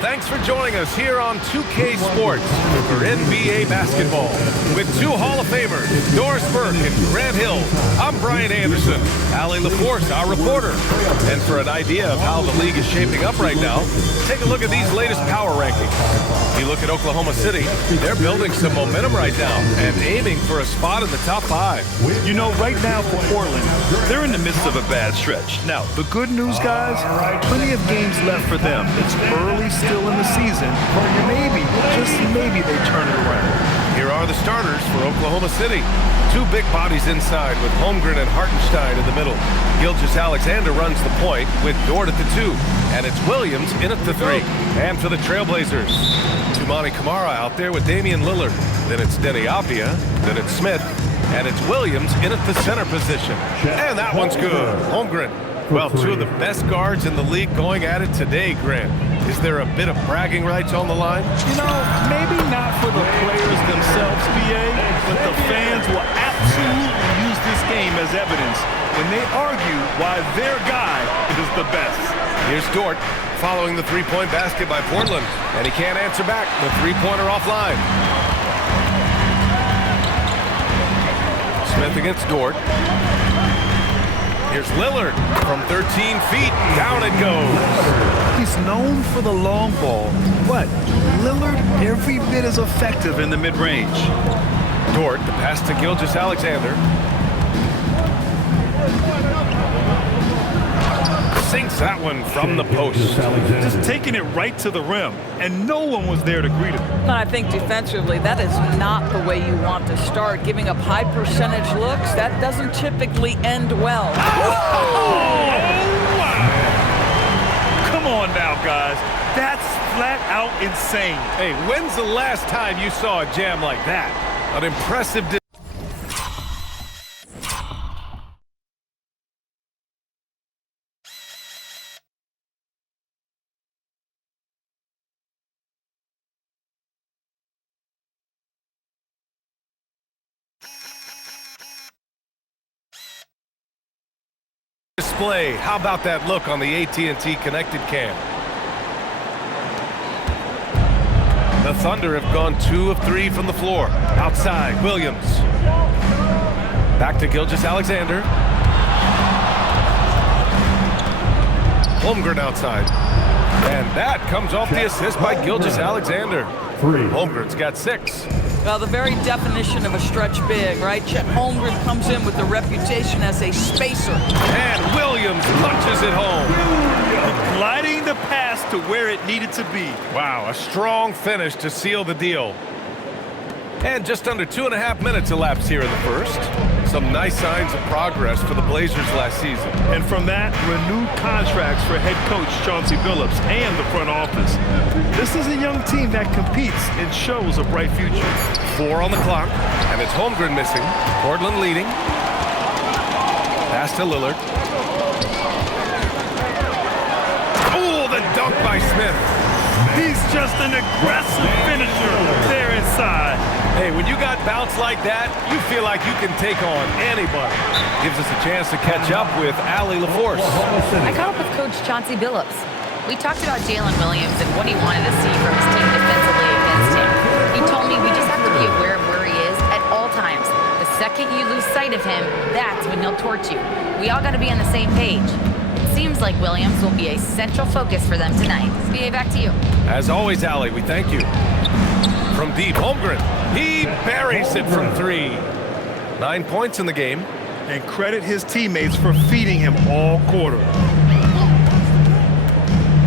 Thanks for joining us here on 2K Sports for NBA basketball. With two Hall of Famers, Doris Burke and Grant Hill, I'm Brian Anderson, Allie LaForce, our reporter. And for an idea of how the league is shaping up right now, take a look at these latest power rankings. If you look at Oklahoma City, they're building some momentum right now and aiming for a spot in the top 5. You know, right now for Portland, they're in the midst of a bad stretch. Now, the good news, guys, plenty of games left for them. It's early still in the season, but maybe, just maybe, they turn it around. Here are the starters for Oklahoma City. Two big bodies inside with Holmgren and Hartenstein in the middle. Gilgeous-Alexander runs the point with Dort at the 2. And it's Williams in at the 3. And for the Trailblazers, Toumani Camara out there with Damian Lillard. Then it's Denny Avdia. Then it's Smith. And it's Williams in at the center position. And that one's good. Holmgren. Well, two of the best guards in the league going at it today, Grant. Is there a bit of bragging rights on the line? You know, maybe not for the players themselves, BA, but the fans will absolutely use this game as evidence when they argue why their guy is the best. Here's Dort following the three-point basket by Portland, and he can't answer back. The three-pointer offline. Smith against Dort. Here's Lillard from 13 feet. Down it goes. He's known for the long ball, but Lillard every bit as effective in the mid-range. Dort, the pass to Gilgeous-Alexander. Sinks that one from the post. Just taking it right to the rim, and no one was there to greet him. And I think defensively, that is not the way you want to start. Giving up high percentage looks, that doesn't typically end well. Oh! Come on now, guys. That's flat out insane. Hey, when's the last time you saw a jam like that? An impressive display. How about that look on the AT&T connected cam? The Thunder have gone 2 of 3 from the floor. Outside, Williams. Back to Gilgeous-Alexander. Holmgren outside. And that comes off the assist by Gilgeous-Alexander. Holmgren's got 6. Well, the very definition of a stretch big, right? Chet Holmgren comes in with the reputation as a spacer. And Williams punches it home. Gliding the pass to where it needed to be. Wow, a strong finish to seal the deal. And just under 2.5 minutes elapsed here in the first. Some nice signs of progress for the Blazers last season. And from that, renewed contracts for head coach Chauncey Billups and the front office. This is a young team that competes and shows a bright future. 4 on the clock, and it's Holmgren missing. Portland leading. Pass to Lillard. Oh, the dunk by Smith. He's just an aggressive finisher there inside. Hey, when you got bounce like that, you feel like you can take on anybody. Gives us a chance to catch up with Allie LaForce. I caught up with Coach Chauncey Billups. We talked about Jalen Williams and what he wanted to see from his team defensively against him. He told me we just have to be aware of where he is at all times. The second you lose sight of him, that's when he'll torch you. We all got to be on the same page. It seems like Williams will be a central focus for them tonight. BA, back to you. As always, Allie, we thank you. From deep, Holmgren. He buries it from 3. 9 points in the game. And credit his teammates for feeding him all quarter.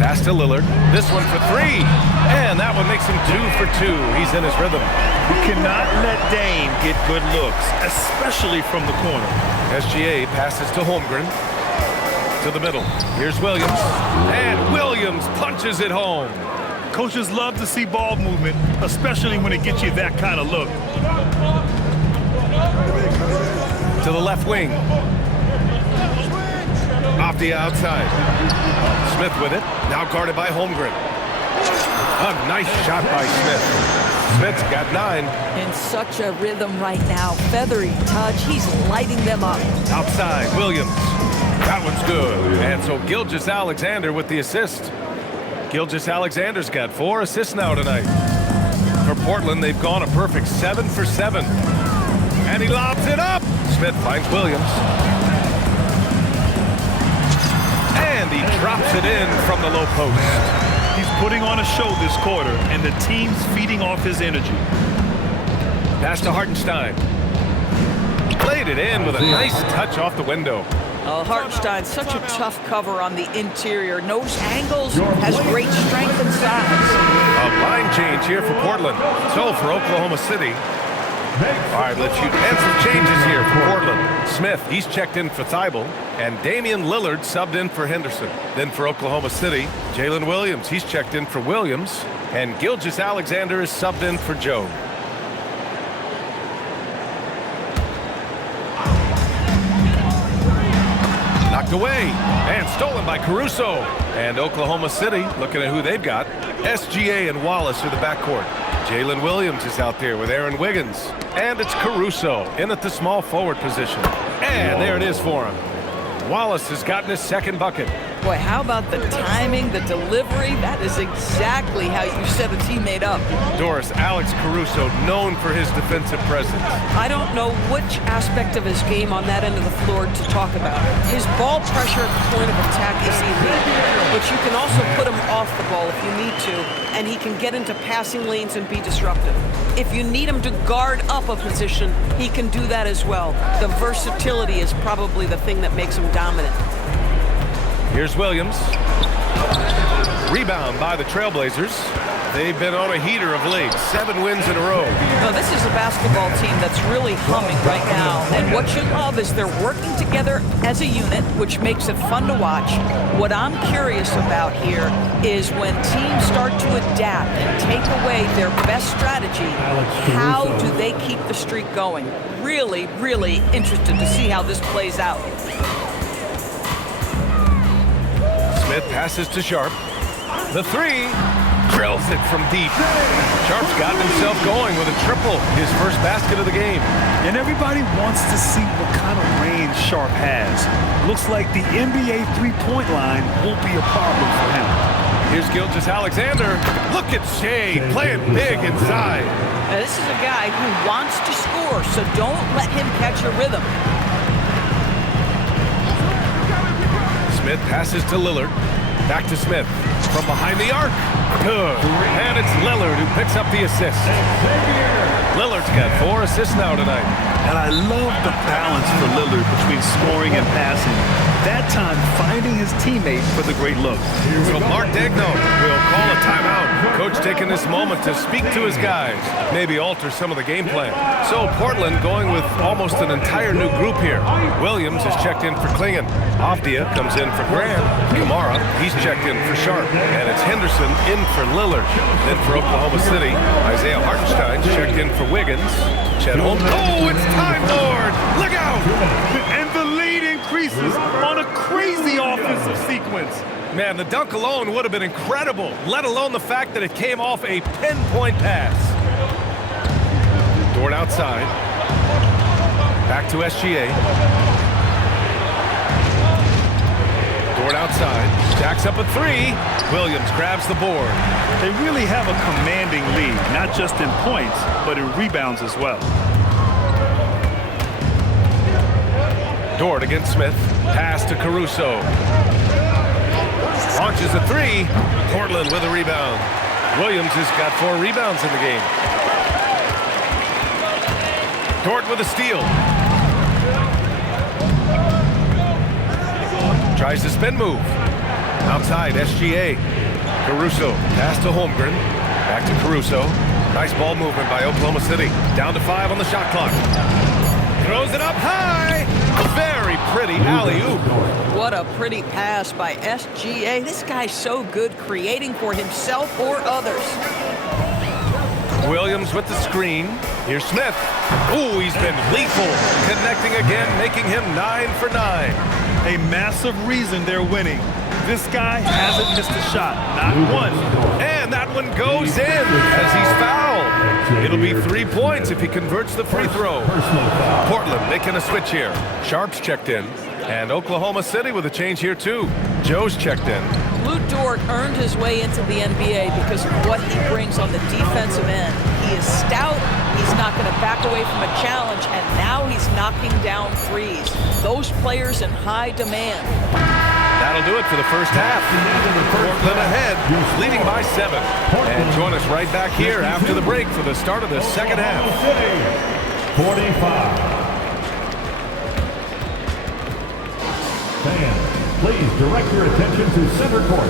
Pass to Lillard. This one for 3. And that one makes him 2 for 2. He's in his rhythm. You cannot let Dame get good looks, especially from the corner. SGA passes to Holmgren. To the middle. Here's Williams. And Williams punches it home. Coaches love to see ball movement, especially when it gets you that kind of look. To the left wing. Off the outside. Smith with it. Now guarded by Holmgren. A nice shot by Smith. Smith's got 9. In such a rhythm right now. Feathery touch. He's lighting them up. Outside, Williams. That one's good. And so Gilgeous-Alexander with the assist. Gilgeous-Alexander's got 4 assists now tonight. For Portland, they've gone a perfect 7 for 7. And he lobs it up. Smith finds Williams. And he drops it in from the low post. He's putting on a show this quarter, and the team's feeding off his energy. Pass to Hartenstein. Played it in with a nice touch off the window. Hartenstein, such a tough cover on the interior. Knows angles, has great strength and size. A line change here for Portland. So for Oklahoma City. All right, let's shoot. And some changes here for Portland. Smith, he's checked in for Thibault. And Damian Lillard subbed in for Henderson. Then for Oklahoma City, Jalen Williams, he's checked in for Williams. And Gilgeous-Alexander is subbed in for Joe. Knocked away and stolen by Caruso. And Oklahoma City, looking at who they've got, SGA and Wallace are the backcourt. Jalen Williams is out there with Aaron Wiggins. And it's Caruso in at the small forward position. And there it is for him. Wallace has gotten his second bucket. Boy, how about the timing, the delivery? That is exactly how you set a teammate up. Doris, Alex Caruso, known for his defensive presence. I don't know which aspect of his game on that end of the floor to talk about. His ball pressure at the point of attack is elite, but you can also put him off the ball if you need to, and he can get into passing lanes and be disruptive. If you need him to guard up a position, he can do that as well. The versatility is probably the thing that makes him dominant. Here's Williams. Rebound by the Trailblazers. They've been on a heater of late. 7 wins in a row. Now, this is a basketball team that's really humming right now. And what you love is they're working together as a unit, which makes it fun to watch. What I'm curious about here is when teams start to adapt and take away their best strategy, how do they keep the streak going? Really, really interested to see how this plays out. Smith passes to Sharp. The 3 drills it from deep. Sharp's gotten himself going with a triple, his first basket of the game. And everybody wants to see what kind of range Sharp has. Looks like the NBA three-point line won't be a problem for him. Here's Gilgeous-Alexander. Look at Shea playing big inside. Now, this is a guy who wants to score, so don't let him catch a rhythm. Smith passes to Lillard. Back to Smith. From behind the arc. Good. And it's Lillard who picks up the assist. Lillard's got 4 assists now tonight. And I love the balance for Lillard between scoring and passing. That time finding his teammate for the great look. So Mark Degno will call a timeout. Coach taking this moment to speak to his guys. Maybe alter some of the game plan. So Portland going with almost an entire new group here. Williams is checked in for Klingon. Avdia comes in for Grant. Kamara, he's checked in for Sharp. And it's Henderson in for Lillard. Then for Oklahoma City, Isaiah Hartenstein checked in for Wiggins. Chet Holmes. Oh, it's Time Lord! Look out! And the lead increases on a crazy offensive sequence. Man, the dunk alone would have been incredible, let alone the fact that it came off a pinpoint pass. Dort outside. Back to SGA. Dort outside. Jacks up a 3. Williams grabs the board. They really have a commanding lead, not just in points, but in rebounds as well. Dort against Smith. Pass to Caruso. Launches a 3. Portland with a rebound. Williams has got 4 rebounds in the game. Dort with a steal. Tries to spin move. Outside, SGA. Caruso. Pass to Holmgren. Back to Caruso. Nice ball movement by Oklahoma City. Down to 5 on the shot clock. Throws it up high. Very pretty alley-oop. What a pretty pass by SGA. This guy's so good creating for himself or others. Williams with the screen. Here's Smith. Ooh, he's been lethal. Connecting again, making him 9 for 9. A massive reason they're winning. This guy hasn't missed a shot, not one. And that one goes in as he's fouled. It'll be 3 points if he converts the free throw. Portland making a switch here. Sharp's checked in. And Oklahoma City with a change here too. Joe's checked in. Lou Dort earned his way into the NBA because of what he brings on the defensive end. He is stout, he's not going to back away from a challenge, and now he's knocking down threes. Those players in high demand. That'll do it for the first half. Portland ahead, leading by 7. And join us right back here after the break for the start of the second half. 45. Fans, please direct your attention to center court.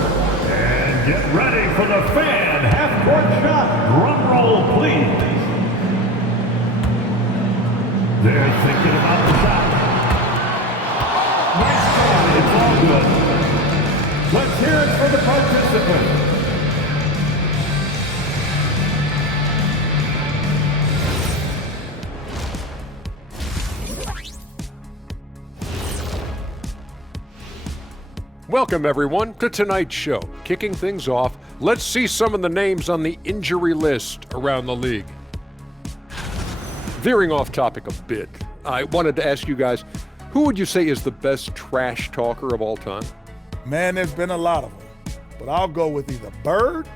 And get ready for the fan half-court shot. Drum roll, please. They're thinking about the shot. Nice try. It's all good. Let's hear it for the participants. Welcome, everyone, to tonight's show. Kicking things off, let's see some of the names on the injury list around the league. Veering off topic a bit, I wanted to ask you guys, who would you say is the best trash talker of all time? Man, there's been a lot of them, but I'll go with either Bird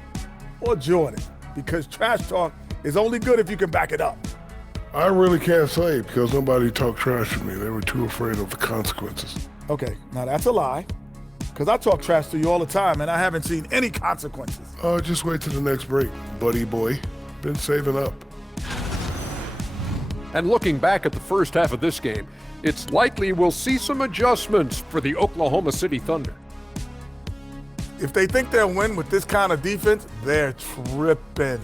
or Jordan, because trash talk is only good if you can back it up. I really can't say because nobody talked trash to me. They were too afraid of the consequences. Okay, now that's a lie, because I talk trash to you all the time, and I haven't seen any consequences. Just wait till the next break, buddy boy. Been saving up. And looking back at the first half of this game, it's likely we'll see some adjustments for the Oklahoma City Thunder. If they think they'll win with this kind of defense, they're tripping.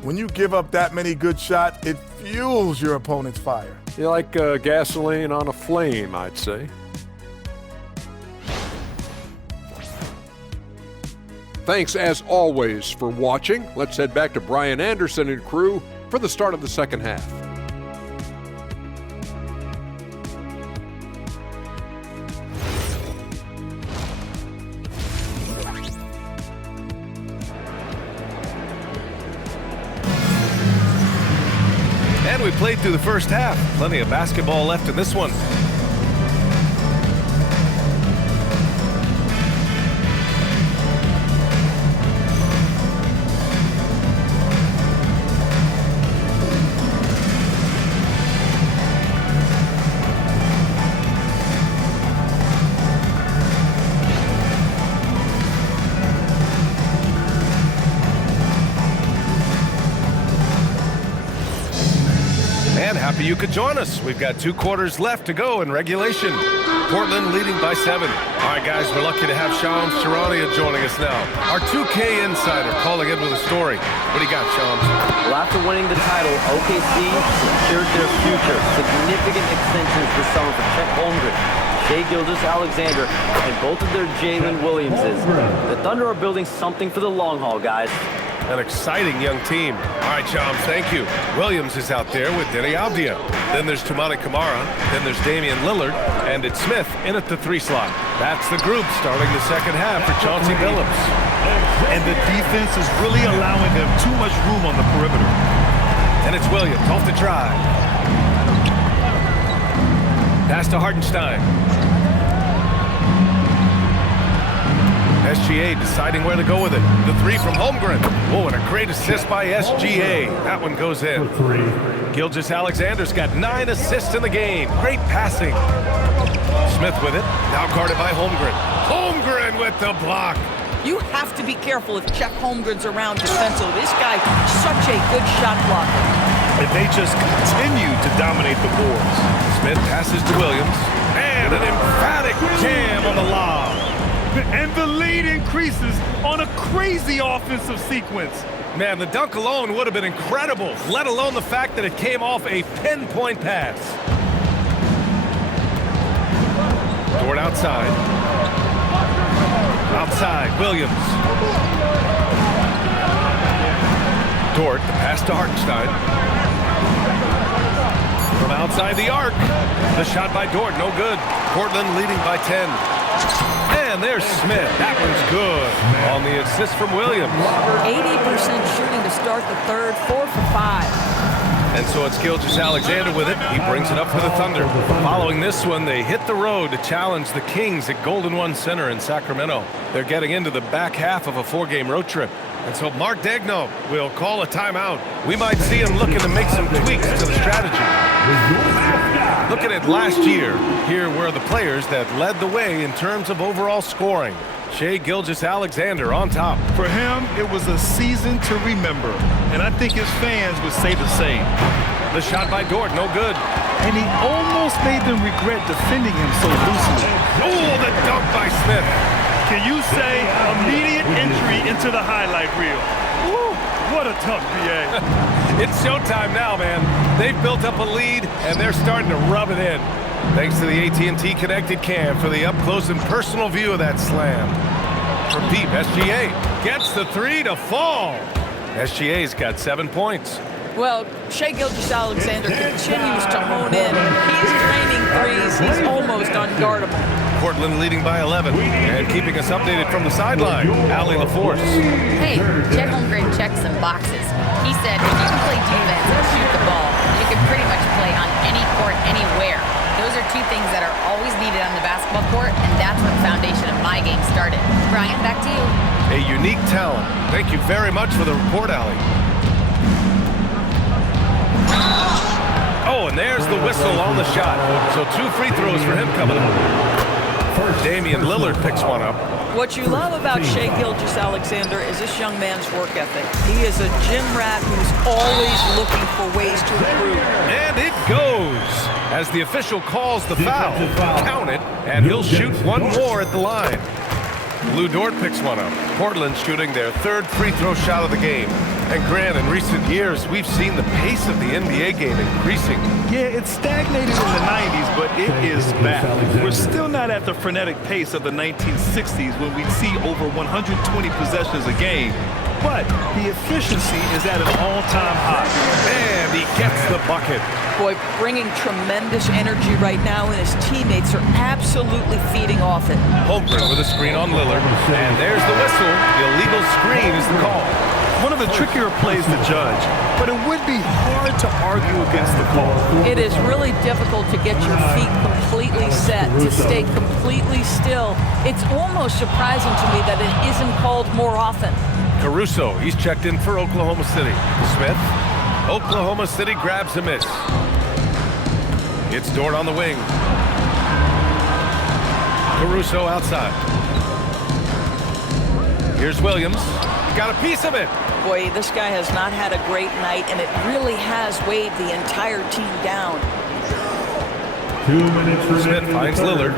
When you give up that many good shots, it fuels your opponent's fire. You're like gasoline on a flame, I'd say. Thanks, as always, for watching. Let's head back to Brian Anderson and crew for the start of the second half. And we played through the first half. Plenty of basketball left in this one. Happy you could join us. We've got 2 quarters left to go in regulation. Portland leading by 7. All right, guys, we're lucky to have Shams Charania joining us now. Our 2K insider calling in with a story. What do you got, Shams? Well, after winning the title, OKC secured their future. Significant extensions this summer for Chet Holmgren, Shai Gilgeous-Alexander, and both of their Jalen Williamses. The Thunder are building something for the long haul, guys. An exciting young team. All right, Shams, thank you. Williams is out there with Denny Avdia. Then there's Toumani Camara. Then there's Damian Lillard. And it's Smith in at the 3 slot. That's the group starting the second half for Chauncey Billups. And the defense is really allowing them too much room on the perimeter. And it's Williams off the drive. Pass to Hartenstein. SGA deciding where to go with it. The 3 from Holmgren. Oh, and a great assist by SGA. That one goes in. Gilgeous-Alexander's got 9 assists in the game. Great passing. Smith with it. Now guarded by Holmgren. Holmgren with the block. You have to be careful if Chet Holmgren's around defensively. This guy, such a good shot blocker. And they just continue to dominate the boards. Smith passes to Williams. And an emphatic jam on the lob. And the lead increases on a crazy offensive sequence. Man, the dunk alone would have been incredible, let alone the fact that it came off a pinpoint pass. Dort outside. Outside, Williams. Dort, the pass to Hartenstein. From outside the arc. The shot by Dort, no good. Portland leading by 10. And there's Smith. That one's good. On the assist from Williams. 80% shooting to start the third, 4 for 5. And so it's Gilgeous-Alexander with it. He brings it up for the Thunder. Following this one, they hit the road to challenge the Kings at Golden One Center in Sacramento. They're getting into the back half of a 4-game road trip. And so Mark Daigneault will call a timeout. We might see him looking to make some tweaks to the strategy. Looking at last year, here were the players that led the way in terms of overall scoring. Shai Gilgeous-Alexander on top. For him, it was a season to remember, and I think his fans would say the same. The shot by Dort, no good. And he almost made them regret defending him so loosely. Oh, the dunk by Smith. Can you say immediate entry into the highlight reel? Woo, what a dunk, BA. It's showtime now, man. They've built up a lead, and they're starting to rub it in. Thanks to the AT&T connected cam for the up-close and personal view of that slam. From deep, SGA gets the 3 to fall. SGA's got 7 points. Well, Shai Gilgeous-Alexander continues to hone in. He's draining threes. He's almost unguardable. Portland leading by 11 and keeping us updated from the sideline. Allie LaForce. Hey, Chet Holmgren checked some boxes. He said if you can play defense and shoot the ball, you can pretty much play on any court, anywhere. Those are two things that are always needed on the basketball court, and that's where the foundation of my game started. Brian, back to you. A unique talent. Thank you very much for the report, Allie. Oh, and there's the whistle on the shot. So 2 free throws for him coming up. Damian Lillard picks one up. What you love about Shai Gilgeous-Alexander is this young man's work ethic. He is a gym rat who's always looking for ways to improve. And it goes as the official calls the foul. Count it, and he'll shoot one more at the line. Lou Dort picks one up. Portland shooting their 3rd free throw shot of the game. And Grant, in recent years, we've seen the pace of the NBA game increasing. Yeah, it stagnated in the 90s, but it is back. We're still not at the frenetic pace of the 1960s when we'd see over 120 possessions a game. But the efficiency is at an all-time high. And he gets the bucket. Boy, bringing tremendous energy right now, and his teammates are absolutely feeding off it. Holmgren with a screen on Lillard. And there's the whistle. The illegal screen is the call. One of the trickier plays to judge, but it would be hard to argue against the call. It is really difficult to get your feet completely set, to stay completely still. It's almost surprising to me that it isn't called more often. Caruso, he's checked in for Oklahoma City. Smith, Oklahoma City grabs a miss. It's Dort on the wing. Caruso outside. Here's Williams. Got a piece of it. Boy, this guy has not had a great night, and it really has weighed the entire team down. 2 minutes Smith finds Lillard.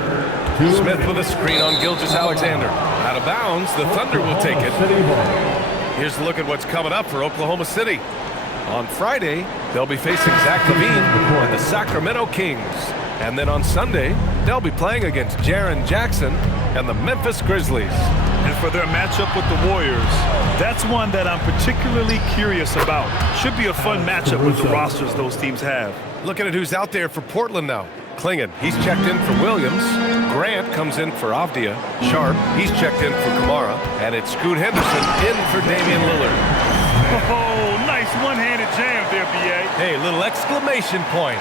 Smith with a screen on Gilgeous-Alexander. Out of bounds, the Thunder will take it. Here's a look at what's coming up for Oklahoma City. On Friday, they'll be facing Zach LaVine and the Sacramento Kings. And then on Sunday, they'll be playing against Jaren Jackson and the Memphis Grizzlies. And for their matchup with the Warriors, that's one that I'm particularly curious about. Should be a fun matchup with the rosters those teams have. Looking at who's out there for Portland now. Klingon, he's checked in for Williams. Grant comes in for Avdia. Sharp, he's checked in for Kamara. And it's Scoot Henderson in for Damian Lillard. Oh, nice one-handed jam there, B.A. Hey, little exclamation point.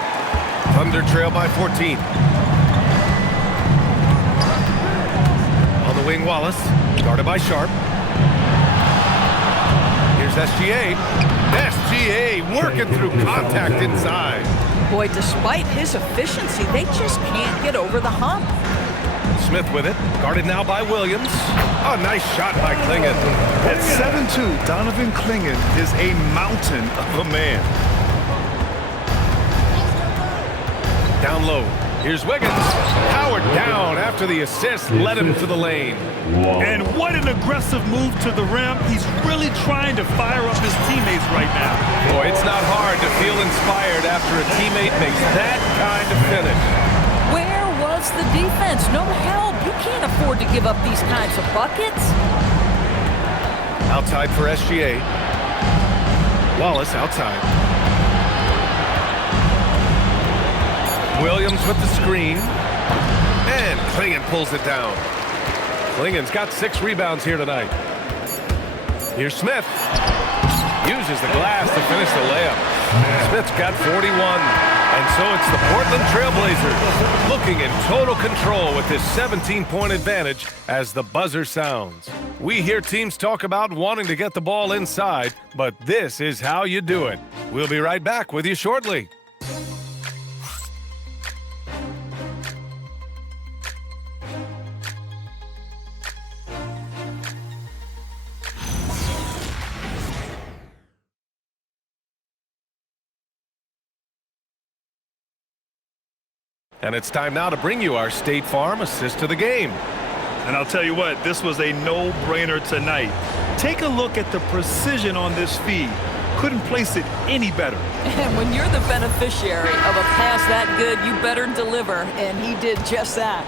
Thunder trail by 14. On the wing, Wallace. Guarded by Sharp. Here's SGA. SGA working through contact inside. Boy, despite his efficiency, they just can't get over the hump. Smith with it. Guarded now by Williams. Oh, nice shot by Klingon. At 7'2", Donovan Klingon is a mountain of a man. Down low. Here's Wiggins. Powered down after the assist led him to the lane. And what an aggressive move to the rim. He's really trying to fire up his teammates right now. Boy, it's not hard to feel inspired after a teammate makes that kind of finish. Where was the defense? No help. You can't afford to give up these kinds of buckets. Outside for SGA. Wallace outside. Williams with the screen. And Klingon pulls it down. Klingon's got 6 rebounds here tonight. Here's Smith. Uses the glass to finish the layup. Smith's got 41. And so it's the Portland Trailblazers looking in total control with this 17-point advantage as the buzzer sounds. We hear teams talk about wanting to get the ball inside, but this is how you do it. We'll be right back with you shortly. And it's time now to bring you our State Farm assist to the game. And I'll tell you what, this was a no-brainer tonight. Take a look at the precision on this feed. Couldn't place it any better. And when you're the beneficiary of a pass that good, you better deliver, and he did just that.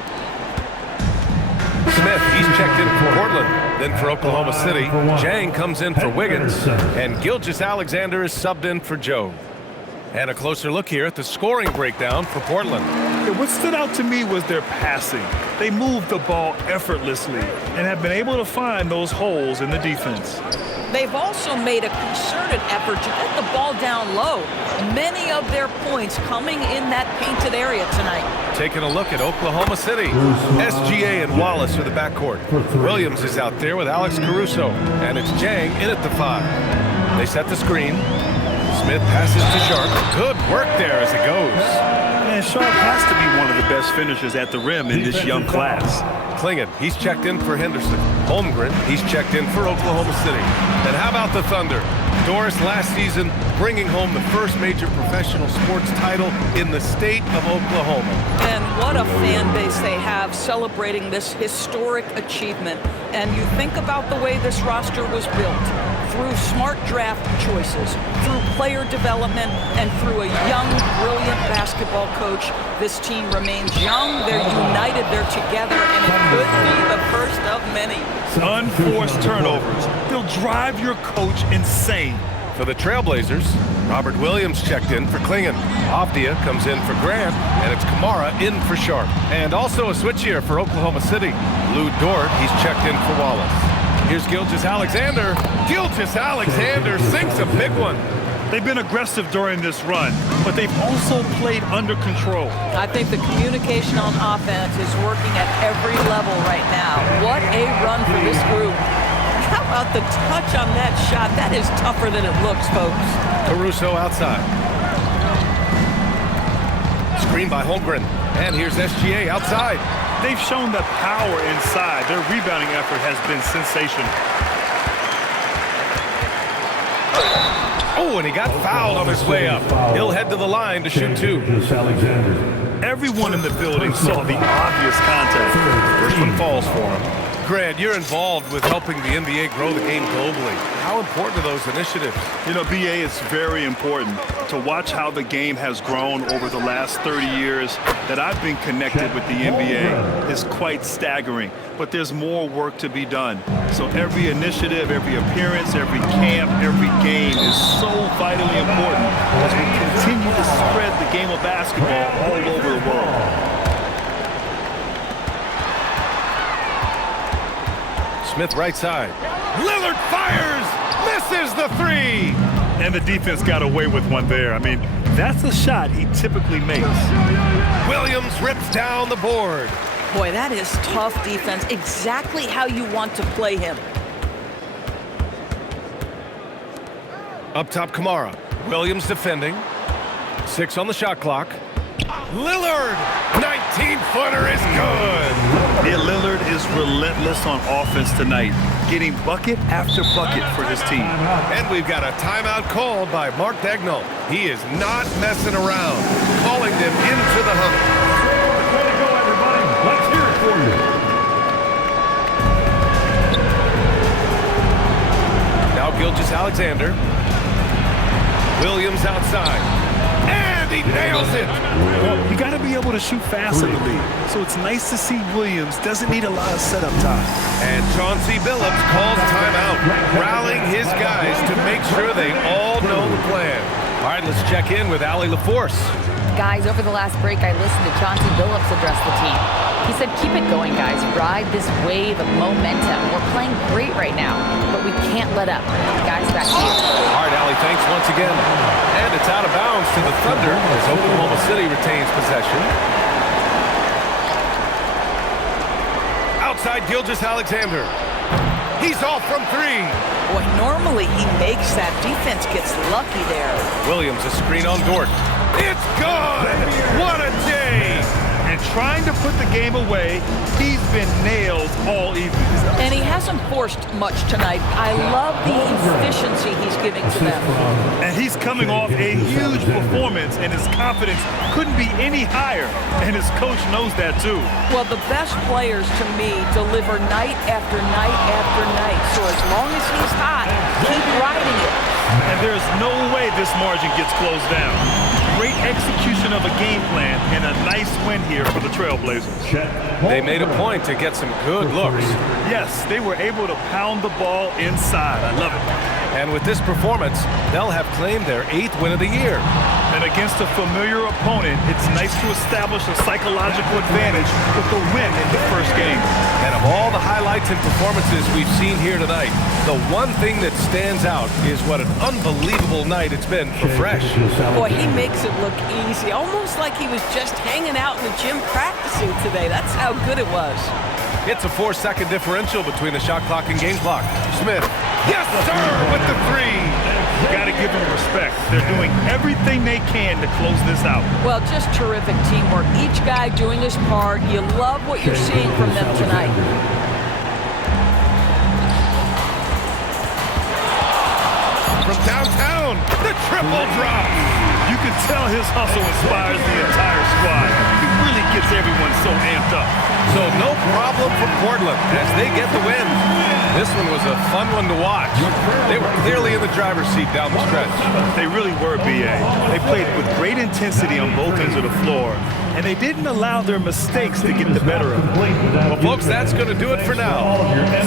Smith, he's checked in for Portland. Then for Oklahoma City, Jang comes in for Wiggins, and Gilgeous-Alexander is subbed in for Joe. And a closer look here at the scoring breakdown for Portland. What stood out to me was their passing. They moved the ball effortlessly and have been able to find those holes in the defense. They've also made a concerted effort to get the ball down low. Many of their points coming in that painted area tonight. Taking a look at Oklahoma City. SGA and Wallace are the backcourt. Williams is out there with Alex Caruso. And it's Jang in at the 5. They set the screen. Smith passes to Sharp. Good work there as it goes. And Sharp has to be one of the best finishers at the rim in this young class. Klingon, he's checked in for Henderson. Holmgren, he's checked in for Oklahoma City. And how about the Thunder? Doris last season bringing home the first major professional sports title in the state of Oklahoma. And what a fan base they have celebrating this historic achievement. And you think about the way this roster was built. Through smart draft choices, through player development, and through a young, brilliant basketball coach, this team remains young, they're united, they're together, and it could be the first of many. Unforced turnovers. They'll drive your coach insane. For the Trailblazers, Robert Williams checked in for Klingon. Avdia comes in for Grant, and it's Kamara in for Sharp. And also a switch here for Oklahoma City. Lou Dort, he's checked in for Wallace. Here's Gilgeous-Alexander. Gilgeous-Alexander sinks a big one. They've been aggressive during this run, but they've also played under control. I think the communication on offense is working at every level right now. What a run for this group. How about the touch on that shot? That is tougher than it looks, folks. Caruso outside. Screen by Holmgren. And here's SGA outside. They've shown that power inside. Their rebounding effort has been sensational. Oh, and he got fouled on his way up. He'll head to the line to shoot 2. Everyone in the building saw the obvious contact. First one falls for him. Grant, you're involved with helping the NBA grow the game globally. How important are those initiatives? You know, BA, it's very important to watch how the game has grown over the last 30 years that I've been connected with the NBA. It's quite staggering, but there's more work to be done. So every initiative, every appearance, every camp, every game is so vitally important as we continue to spread the game of basketball all over the world. Smith right side. Lillard fires! Misses the 3! And the defense got away with one there. I mean, that's a shot he typically makes. Williams rips down the board. Boy, that is tough defense. Exactly how you want to play him. Up top, Kamara. Williams defending. 6 on the shot clock. Lillard! 19-footer is good! Yeah, Lillard is relentless on offense tonight, getting bucket after bucket for his team. And we've got a timeout called by Mark Dagnall. He is not messing around, calling them into the huddle. Way to go, everybody. Let's hear it for you. Now Gilgeous-Alexander. Williams outside. And he nails it! Well, you got to be able to shoot fast in the league. So it's nice to see Williams doesn't need a lot of setup time. And Chauncey Billups calls timeout, rallying his guys to make sure they all know the plan. All right, let's check in with Allie LaForce. Guys, over the last break, I listened to Chauncey Billups address the team. He said, keep it going, guys. Ride this wave of momentum. We're playing great right now, but we can't let up. Guys, back to you. Hard alley, thanks once again. And it's out of bounds to the Thunder as Oklahoma City retains possession. Outside Gilgeous-Alexander. He's off from three. Boy, normally he makes that. Defense gets lucky there. Williams, a screen on Dort. It's good! What a day! And trying to put the game away, he's been nailed all evening. And he hasn't forced much tonight. I love the efficiency he's giving to them. And he's coming off a huge performance, and his confidence couldn't be any higher. And his coach knows that too. Well, the best players to me deliver night after night after night. So as long as he's hot, keep riding it. And there's no way this margin gets closed down. Great execution of a game plan and a nice win here for the Trailblazers. They made a point to get some good looks. Yes, they were able to pound the ball inside. I love it. And with this performance, they'll have claimed their 8th win of the year. And against a familiar opponent, it's nice to establish a psychological advantage with the win in the first game. And of all the highlights and performances we've seen here tonight, the one thing that stands out is what an unbelievable night it's been for Fresh. Boy, he makes it look easy, almost like he was just hanging out in the gym practicing today. That's how good it was. It's a 4-second differential between the shot clock and game clock. Smith, yes sir, with the three. You got to give them respect. They're doing everything they can to close this out. Well, just terrific teamwork. Each guy doing his part. You love what you're seeing from them tonight. From downtown, the triple drop. You can tell his hustle inspires the entire squad. He really gets everyone so amped up. So no problem for Portland as they get the win. This one was a fun one to watch. They were clearly in the driver's seat down the stretch. They really were, B.A. They played with great intensity on both ends of the floor, and they didn't allow their mistakes to get the better of them. Well, folks, that's going to do it for now.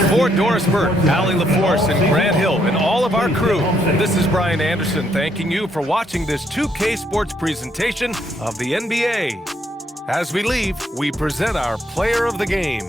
For Doris Burke, Allie LaForce, and Grant Hill, and all of our crew, this is Brian Anderson thanking you for watching this 2K Sports presentation of the NBA. As we leave, we present our player of the game.